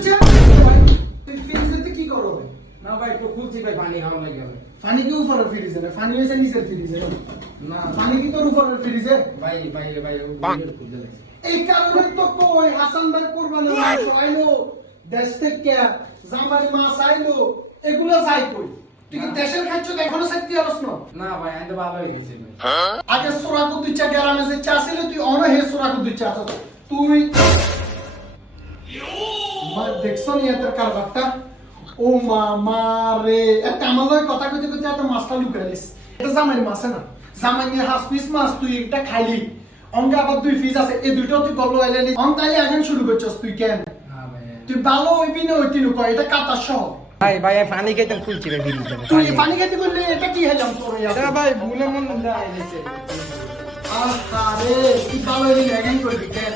হচ্ছে তুই ফ্রিজে কি করো না ভাই তো খুলছি ভাই পানি খাওয়া লাগে ভাই পানি কি উপরে ফ্রিজে না পানি হইছে নিচের ফ্রিজে না পানি কি তোর উপরের ফ্রিজে ভাই খুলতে লাগছে এই কারণে তো কই হাসান ভাই কুরবানি মাংস আইলো দেশ থেকে জামাই মাছ আইলো এগুলো যাই কই তুই কি দেশের খাচ্ছ এখনো সাইতে আরস না না ভাই আমি তো ভালো হয়ে গেছি ভাই আগে সোরাকু দুইটা গ্রামে যে চা ছিল তুই অন হে সোরাকু দুইটা তো তুই দেখছো নি এত কারবারটা ও মামা রে একটা আমার কথা কইতে কইতে একটা মাছটা লুকাইলিস এটা জামাই মাছ না জামাই হাফ পিস মাছ তুই একটা খাইলি অঙ্গে আবার দুই পিস আছে এই দুইটাও তুই গল্প আইলেনি অন তাইলে এখন শুরু করছস তুই কেন না ভাই তুই ভালো হইবি না ওইটি লুকা এটা কাটা সহ ভাই পানি খাইতে খুলছি ভাই ফ্রিজে তুই পানি খাইতে বললি এটা কি হলাম তোর এটা ভাই ভুলে মন না আইছে আরে তুই ভালো হইলি না এখন করবি কেন